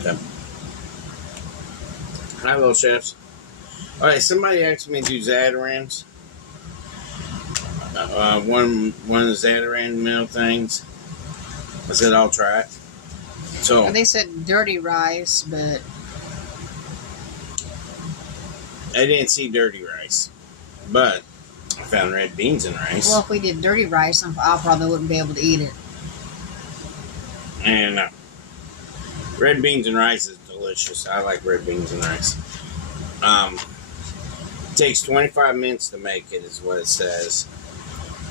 Okay. Hi, little chefs. All right, somebody asked me to do Zatarain's. One of the Zatarain meal things. I said I'll try it. So Well, they said dirty rice, but I didn't see dirty rice, but I found red beans and rice. well, if we did dirty rice, I probably wouldn't be able to eat it. And red beans and rice is delicious. I like red beans and rice. It takes 25 minutes to make it, is what it says.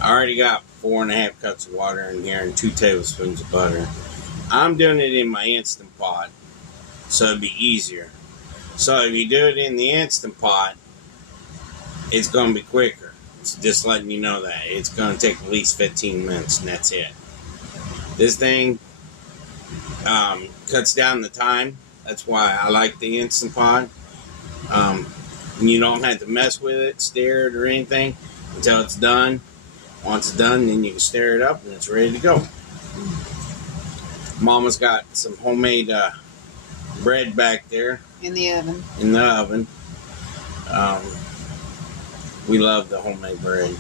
I already got 4.5 cups of water in here and 2 tablespoons of butter. I'm doing it in my Instant Pot, so it'd be easier. So if you do it in the Instant Pot, it's going to be quicker. It's just letting you know that. It's going to take at least 15 minutes, and that's it. This thing cuts down the time. That's why I like the Instant Pot. You don't have to mess with it, stir it, or anything until it's done. Once it's done, then you can stir it up, and it's ready to go. Mama's got some homemade bread back there. In the oven. In the oven. We love the homemade bread.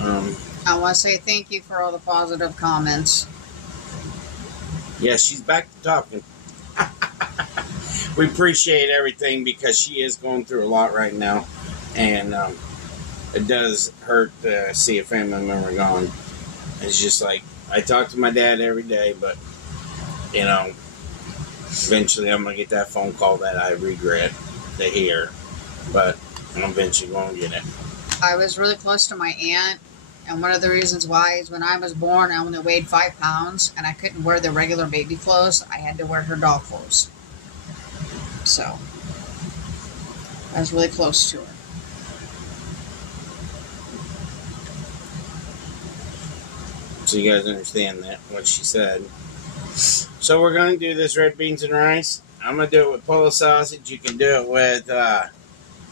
I want to say thank you for all the positive comments. Yeah, she's back to talking. We appreciate everything because she is going through a lot right now. And it does hurt to see a family member gone. It's just like, I talk to my dad every day, but, you know, eventually I'm going to get that phone call that I regret to hear. But I'm eventually going to get it. I was really close to my aunt, and one of the reasons why is when I was born, I only weighed 5 pounds, and I couldn't wear the regular baby clothes. I had to wear her doll clothes. So, I was really close to her. So you guys understand that, what she said. So we're going to do this red beans and rice. I'm going to do it with polo sausage. You can do it with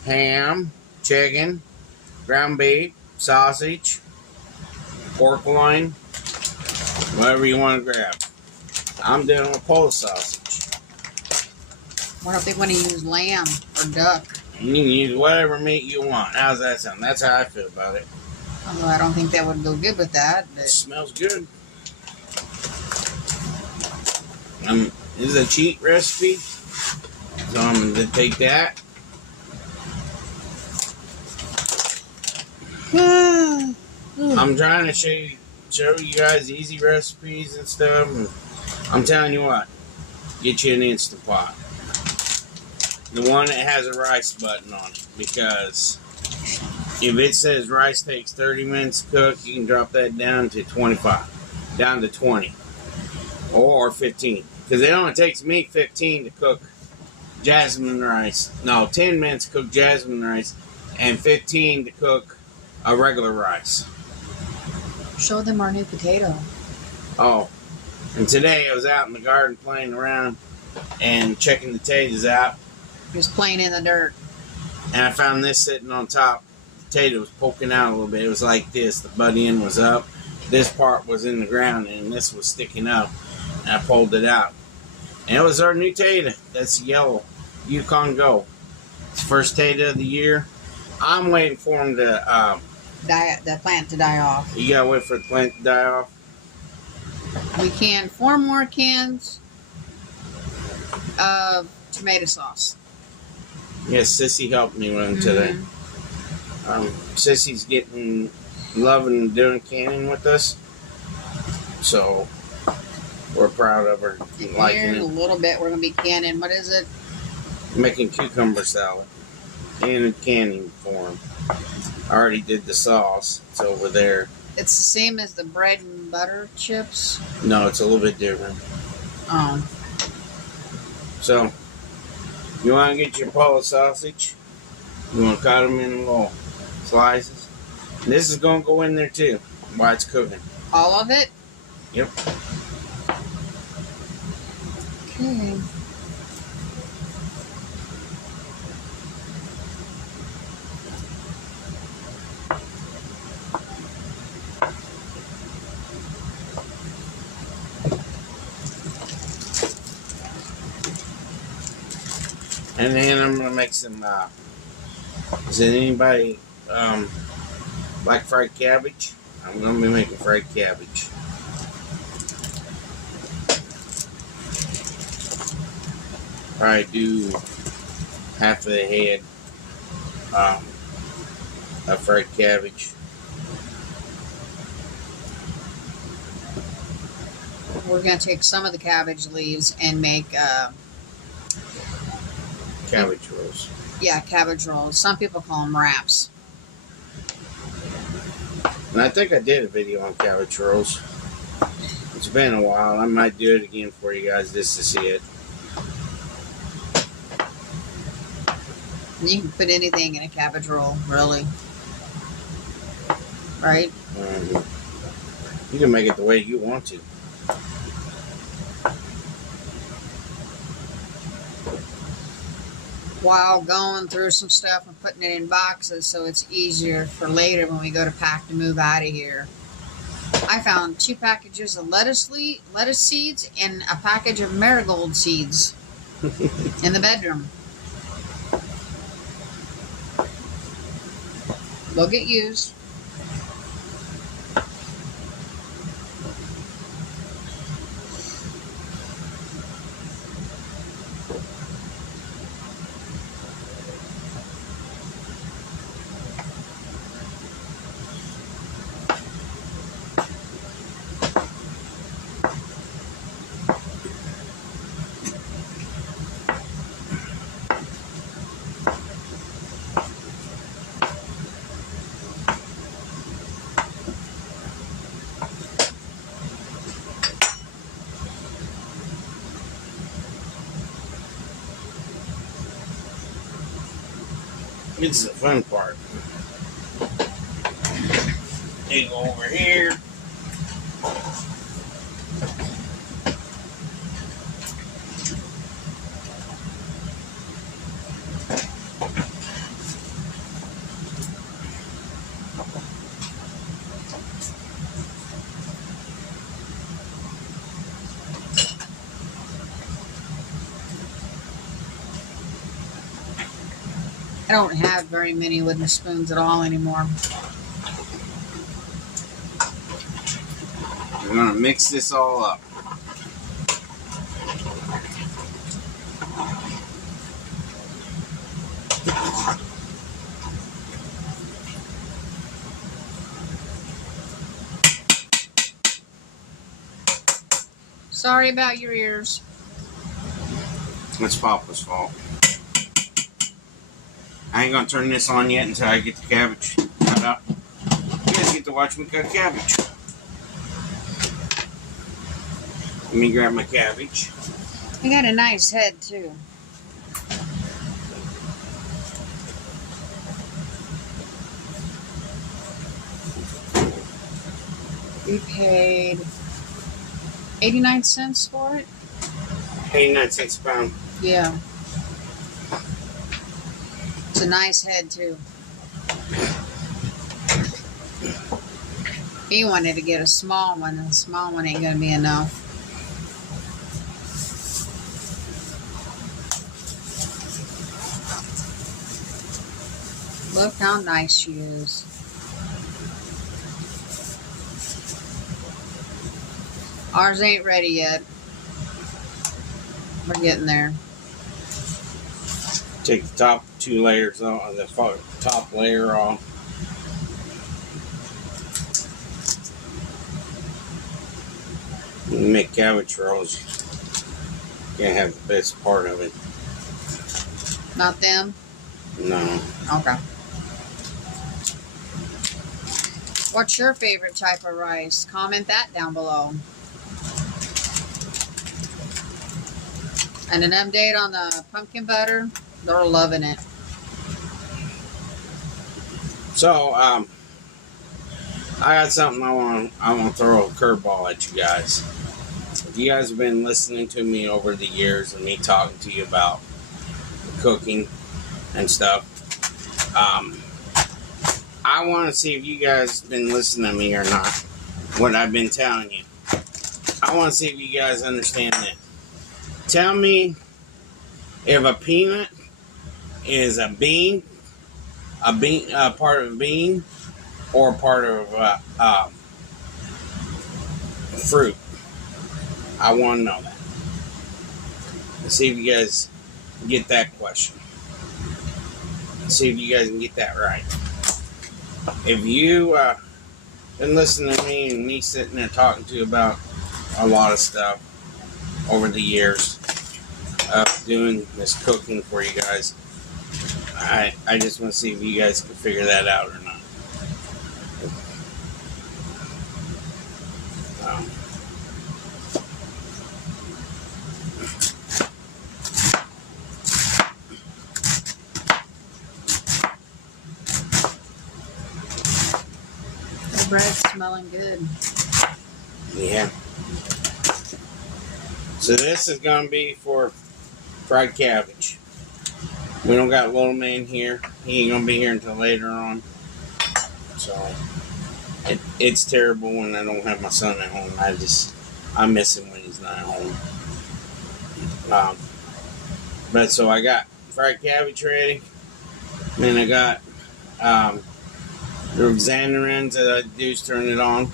ham, chicken, ground beef, sausage, pork loin, whatever you want to grab. I'm doing it with polo sausage. What if they want to use lamb or duck? You can use whatever meat you want. How's that sound? That's how I feel about it. Although I don't think that would go good with that. But It smells good. This is a cheat recipe, so I'm going to take that. I'm trying to show you guys easy recipes and stuff. And I'm telling you what, get you an Instant Pot. The one that has a rice button on it, because if it says rice takes 30 minutes to cook, you can drop that down to 25, down to 20, or 15. Because it only takes me 15 to cook jasmine rice. No, 10 minutes to cook jasmine rice, and 15 to cook a regular rice. show them our new potato. Oh, and today I was out in the garden playing around and checking the potatoes out. Just playing in the dirt. And I found this sitting on top. The potato was poking out a little bit. It was like this. The butt end was up. This part was in the ground, and this was sticking up. And I pulled it out. And it was our new potato. That's yellow. Yukon Go. It's the first potato of the year. I'm waiting for them to... The plant to die off. You gotta wait for the plant to die off? We canned 4 more cans of tomato sauce. Yes, Sissy helped me with them today. Sissy's loving doing canning with us. So, we're proud of her. Liking Here in a it. little bit, we're going to be canning, what is it? Making cucumber salad in canning form. I already did the sauce. It's over there. It's the same as the bread and butter chips. No, it's a little bit different. Oh. So, you want to get your polo sausage? You want to cut them in little slices? And this is going to go in there too while it's cooking. All of it? Yep. Okay. And then I'm gonna make some. Is it anybody like fried cabbage? I'm gonna be making fried cabbage. Probably do half of the head of fried cabbage. We're gonna take some of the cabbage leaves and make Cabbage rolls. yeah, cabbage rolls. Some people call them wraps. And I think I did a video on cabbage rolls. It's been a while. I might do it again for you guys just to see it. You can put anything in a cabbage roll, really. Right? You can make it the way you want to. While going through some stuff and putting it in boxes so it's easier for later when we go to pack to move out of here. I found 2 packages of lettuce seeds and a package of marigold seeds in the bedroom. They'll get used. It's the fun part. You go over here. I don't have very many wooden spoons at all anymore. We're gonna mix this all up. Sorry about your ears. It's Papa's fault. I ain't gonna turn this on yet until I get the cabbage cut up. You guys get to watch me cut cabbage. Let me grab my cabbage. You got a nice head too. We paid 89 cents for it. 89 cents a pound. Yeah. It's a nice head too. He wanted to get a small one, and the small one ain't gonna be enough. Look how nice she is. Ours ain't ready yet. We're getting there. Take the top 2 layers off, the top layer off. When you make cabbage rolls, you can't have the best part of it. Not them? No. Okay. What's your favorite type of rice? Comment that down below. And an update on the pumpkin butter. They're loving it. So, I got something I want to throw a curveball at you guys. You guys have been listening to me over the years and me talking to you about cooking and stuff. I want to see if you guys have been listening to me or not. What I've been telling you. I want to see if you guys understand this. Tell me if a peanut is a bean, part of a bean, or part of fruit. I want to know that. Let's see if you guys get that question. Let's see if you guys can get that right. If you been listening to me and me sitting there talking to you about a lot of stuff over the years of doing this cooking for you guys, I just want to see if you guys can figure that out or not. The bread's smelling good. Yeah. So this is going to be for fried cabbage. We don't got little man here. He ain't going to be here until later on. So it's terrible when I don't have my son at home. I miss him when he's not at home. But so I got fried cabbage ready. And I got the Xanarans that I do is turn it on.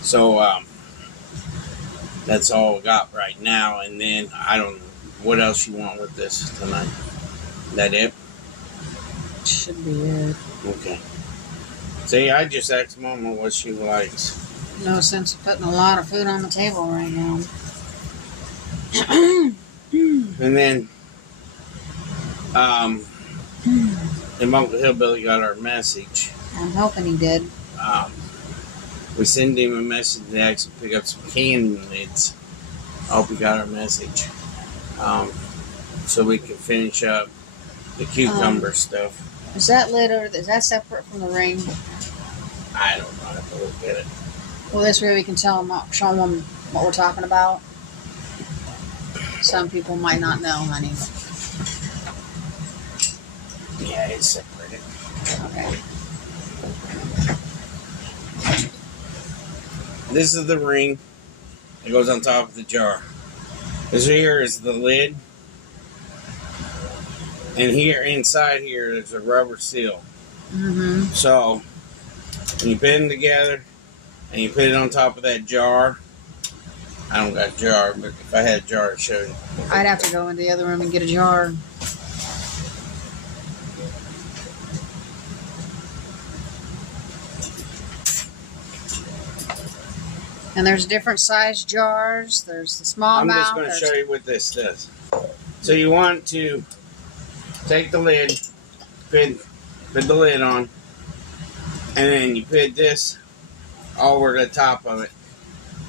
So that's all I got right now. And then I don't know what else you want with this tonight. That it? Should be it. Okay. See, I just asked Mama what she likes. No sense of putting a lot of food on the table right now. And then if Uncle Hillbilly got our message. I'm hoping he did. We sent him a message to actually pick up some candy lids. I hope he got our message. So we can finish up the cucumber stuff. Is that lid or is that separate from the ring? I don't know. I have to look at it. Well, this way we can show them what we're talking about. Some people might not know, honey. Yeah, it's separated. Okay. This is the ring that goes on top of the jar. This here is the lid. And here, inside here, there's a rubber seal. Mm-hmm. So, when you put them together, and you put it on top of that jar, I don't got a jar, but if I had a jar, I'd show you. I'd have to go into the other room and get a jar. And there's different size jars. There's the small I'm mouth. just going to show you what this does. So you want to take the lid, put the lid on, and then you put this over the top of it,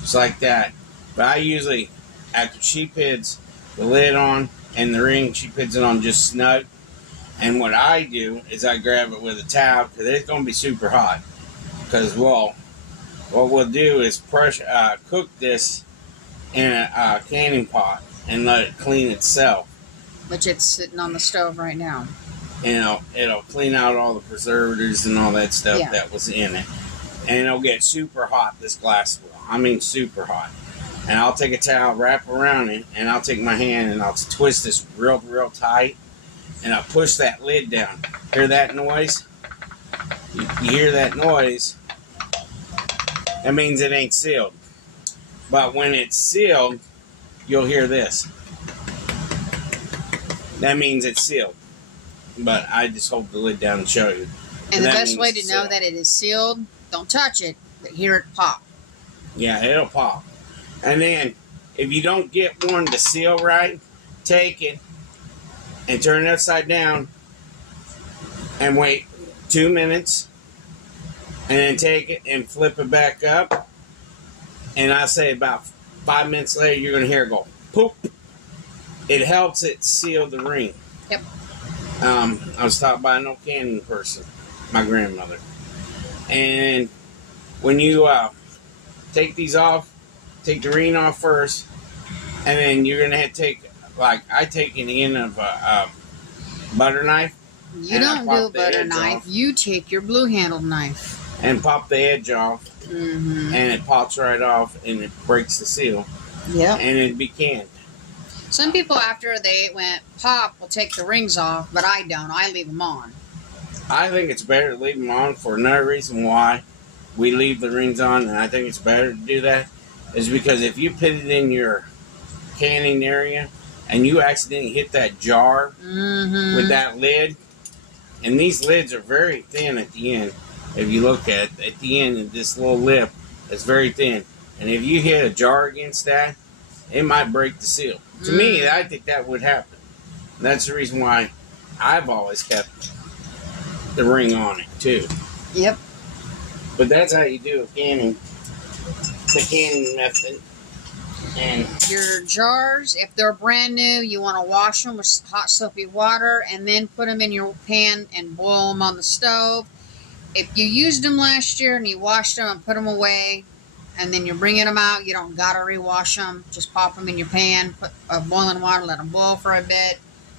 just like that. But I usually, after she puts the lid on and the ring, she puts it on just snug. And what I do is I grab it with a towel because it's going to be super hot. Because, well, what we'll do is cook this in a canning pot and let it clean itself. Which it's sitting on the stove right now. And it'll clean out all the preservatives and all that stuff Yeah. that was in it. And it'll get super hot, this glass will. I mean super hot. And I'll take a towel, wrap around it, and I'll take my hand and I'll twist this real, real tight. And I'll push that lid down. Hear that noise? You hear that noise? That means it ain't sealed. But when it's sealed, you'll hear this. That means it's sealed. But I just hold the lid down and show you. And the that best means way to it's know sealed. that it is sealed, don't touch it, but hear it pop. Yeah, it'll pop. And then, if you don't get one to seal right, take it and turn it upside down and wait 2 minutes. And then take it and flip it back up. And I say about 5 minutes later, you're going to hear it go, poop. It helps it seal the ring. Yep. I was taught by an old canning person, my grandmother. And when you take these off, take the ring off first, and then you're going to have to take, like I take an end of a butter knife. You And don't I do a pop the butter edge knife. off. You take your blue-handled knife. And pop the edge off, Mm-hmm. and it pops right off, and it breaks the seal, Yep. and it'd be canned. Some people, after they went pop, will take the rings off, but I don't. I leave them on. I think it's better to leave them on for another reason why we leave the rings on, and I think it's better to do that, is because if you put it in your canning area and you accidentally hit that jar with that lid, and these lids are very thin at the end. If you look at the end of this little lip, it's very thin. And if you hit a jar against that, it might break the seal. To me, I think that would happen. And that's the reason why I've always kept the ring on it, too. Yep. But that's how you do the canning method. And your jars, if they're brand new, you want to wash them with hot soapy water and then put them in your pan and boil them on the stove. If you used them last year and you washed them and put them away, and then you're bringing them out, you don't gotta rewash them. Just pop them in your pan, put boiling water, let them boil for a bit,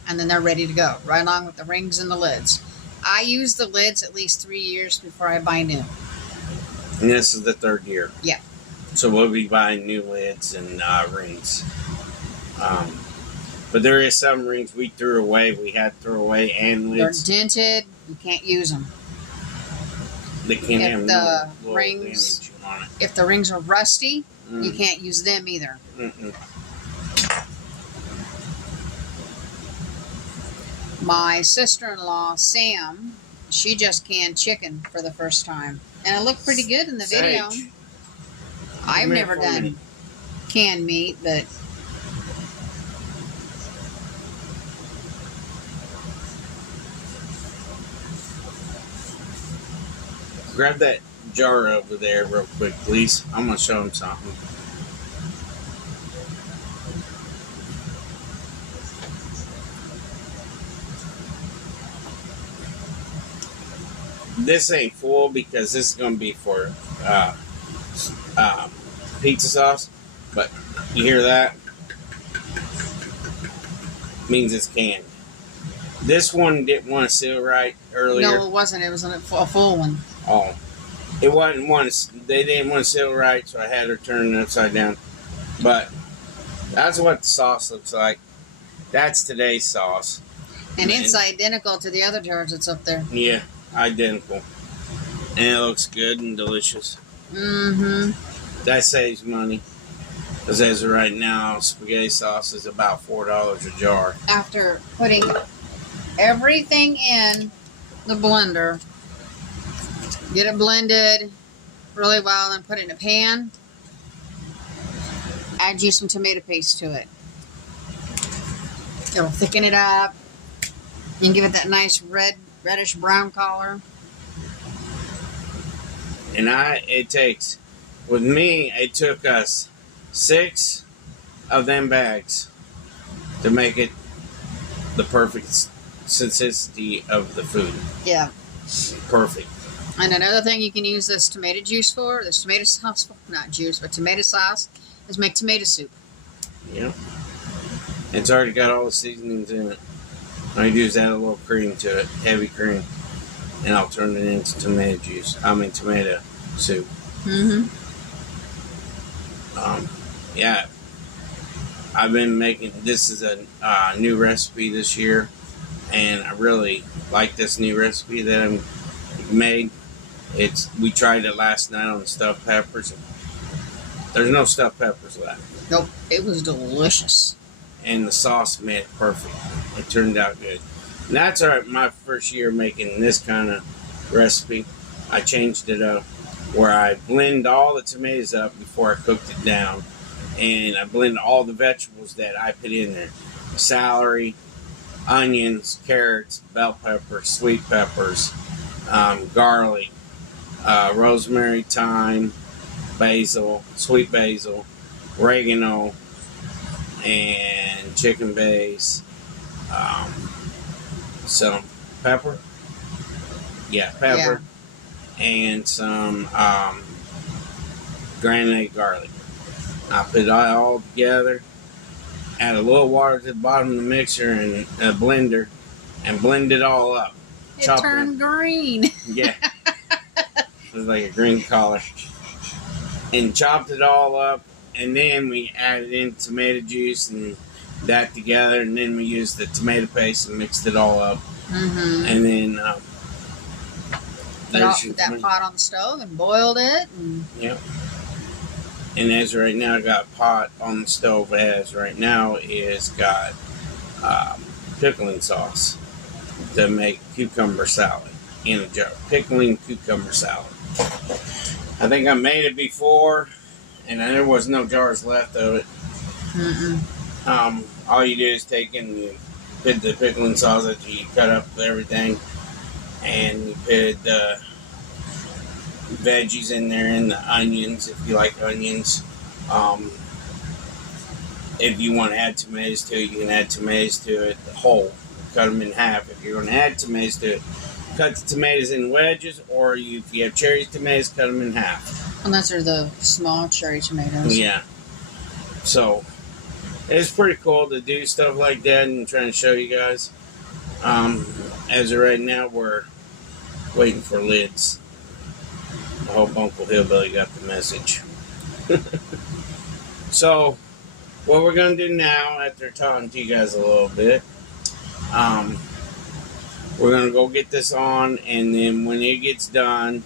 and then they're ready to go, right along with the rings and the lids. I use the lids at least 3 years before I buy new. And this is the 3rd year. Yeah. So we'll be buying new lids and rings. But there is some rings we threw away. We had to throw away, and lids. They're dented. You can't use them. They can't If have the little rings, damage on it. if the rings are rusty, you can't use them either. My sister-in-law, Sam, she just canned chicken for the first time. And it looked pretty good in the video. I've never done canned meat, but grab that jar over there real quick, please. I'm going to show them something. This ain't full because this is going to be for pizza sauce. But you hear that? Means it's canned. This one didn't want to seal right earlier. no, it wasn't. It was a full one. Oh, it wasn't one. They didn't want to seal right, so I had her turn it upside down. But that's what the sauce looks like. That's today's sauce. And it's identical to the other jars that's up there. Yeah, identical. And it looks good and delicious. That saves money. Because as of right now, spaghetti sauce is about $4 a jar. After putting everything in the blender, get it blended really well, and put it in a pan. Add you some tomato paste to it. It'll thicken it up. You can give it that nice reddish brown color. And with me, it took us 6 of them bags to make it the perfect consistency of the food. Yeah. Perfect. And another thing you can use this tomato juice for, this tomato sauce, not juice, but tomato sauce, is make tomato soup. Yeah. It's already got all the seasonings in it. All I do is add a little cream to it, heavy cream, and I'll turn it into tomato soup. Yeah. I've been making, this is a new recipe this year, and I really like this new recipe that I've made. We tried it last night on the stuffed peppers. There's no stuffed peppers left. Nope, it was delicious. And the sauce made it perfect. It turned out good. And that's my first year making this kind of recipe. I changed it up where I blend all the tomatoes up before I cooked it down. And I blend all the vegetables that I put in there. Celery, onions, carrots, bell peppers, sweet peppers, garlic, rosemary, thyme, basil, sweet basil, oregano, and chicken base, some pepper. Yeah, pepper. Yeah. And some granulated garlic. I put it all together, add a little water to the bottom of the mixer and a blender, and blend it all up. It turned green. Yeah. It was like a green color. And chopped it all up, and then we added in tomato juice and that together, and then we used the tomato paste and mixed it all up. Mm-hmm. And then Put that pot on the stove and boiled it. And yep. And as right now, I got a pot on the stove. As right now, is got pickling sauce to make cucumber salad in a jar. Pickling cucumber salad. I think I made it before, and there was no jars left of it. Mm-mm. All you do is take and you put the pickling sauce that you cut up everything, and you put the veggies in there and the onions if you like onions. If you want to add tomatoes to it, you can add tomatoes to it whole. Cut them in half. If you're going to add tomatoes to it, cut the tomatoes in wedges, or if you have cherry tomatoes, cut them in half. And those are the small cherry tomatoes. Yeah. So it's pretty cool to do stuff like that and trying to show you guys. As of right now, we're waiting for lids. I hope Uncle Hillbilly got the message. So, what we're going to do now, after talking to you guys a little bit, we're going to go get this on, and then when it gets done,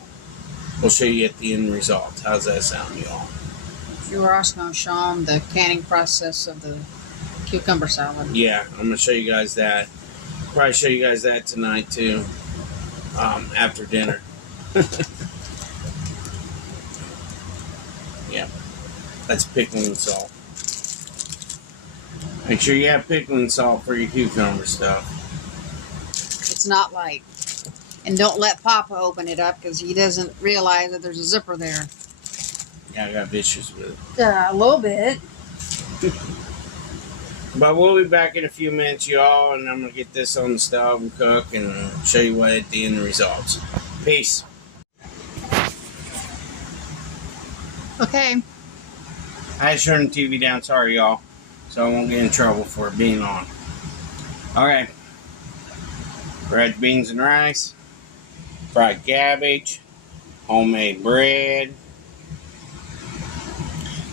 we'll show you at the end result. How's that sound, y'all? You were also going to show them the canning process of the cucumber salad. Yeah, I'm going to show you guys that. Probably show you guys that tonight, too, after dinner. Yeah, that's pickling salt. Make sure you have pickling salt for your cucumber stuff. It's not light. And don't let Papa open it up because he doesn't realize that there's a zipper there. Yeah, I got vicious with it. A little bit. But we'll be back in a few minutes, y'all, and I'm going to get this on the stove and cook and show you what at the end results. Peace. Okay. I just turned the TV down, sorry, y'all, so I won't get in trouble for it being on. Okay. Red beans and rice, fried cabbage, homemade bread.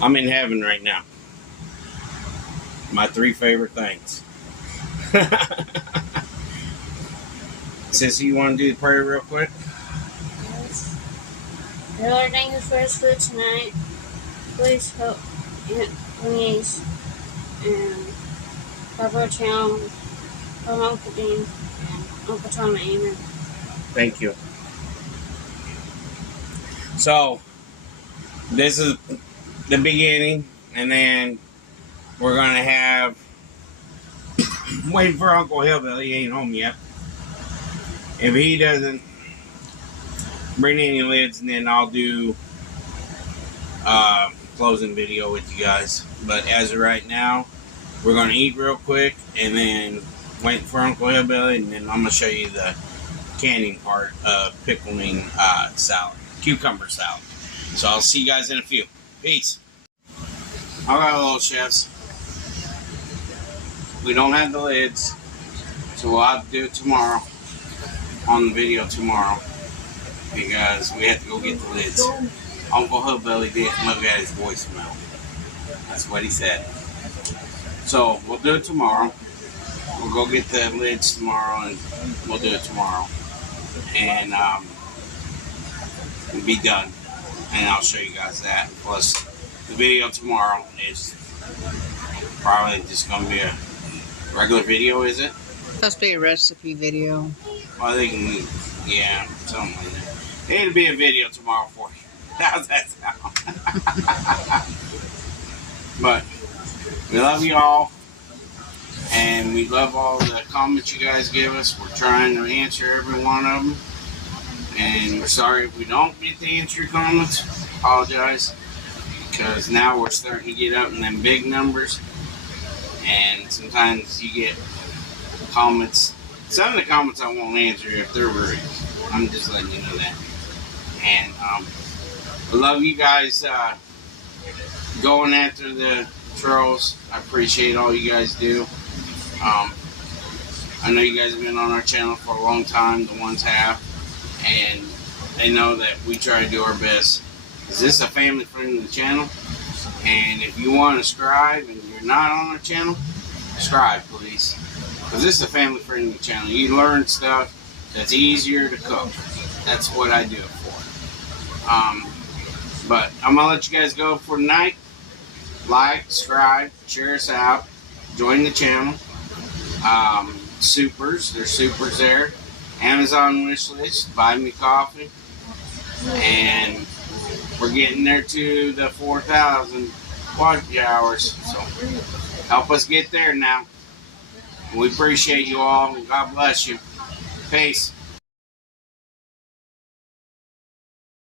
I'm in heaven right now. My 3 favorite things. Sissy, you want to do the prayer real quick? Yes. Lord, thank you for this food tonight. Please help Denise and Papa Chow, Uncle Dean, and Uncle Tom and Amen. Thank you. So, this is the beginning, and then we're going to have, waiting for Uncle Hillbilly, he ain't home yet. If he doesn't bring any lids, and then I'll do closing video with you guys. But as of right now, we're going to eat real quick, and then wait for Uncle Hillbilly, and then I'm going to show you the canning part of pickling salad, cucumber salad. So I'll see you guys in a few. Peace. All right, little chefs. We don't have the lids, so we'll have to do it tomorrow, on the video tomorrow, because we have to go get the lids. Uncle Hillbilly didn't look at his voicemail. That's what he said. So we'll do it tomorrow. We'll go get the lids tomorrow, and we'll do it tomorrow. And we'll be done. And I'll show you guys that. Plus, the video tomorrow is probably just going to be a regular video, is it? Supposed to be a recipe video. Well, they can, yeah, something like that. It'll be a video tomorrow for you. How's that sound? But we love you all, and we love all the comments you guys give us. We're trying to answer every one of them, and we're sorry if we don't get to answer your comments. Apologize, because now we're starting to get up in them big numbers, and sometimes you get comments. Some of the comments I won't answer if they're rude. I'm just letting you know that. And I love you guys going after the trolls. I appreciate all you guys do. I know you guys have been on our channel for a long time. The ones have. And they know that we try to do our best. This is a family-friendly channel. And if you want to subscribe and you're not on our channel, subscribe, please. Because this is a family-friendly channel. You learn stuff that's easier to cook. That's what I do it for. But I'm going to let you guys go for tonight. Like, subscribe, share us out, join the channel. Supers, there's supers there. Amazon wish list, buy me coffee. And we're getting there to the 4,000 watch hours. So help us get there now. We appreciate you all. God bless you. Peace.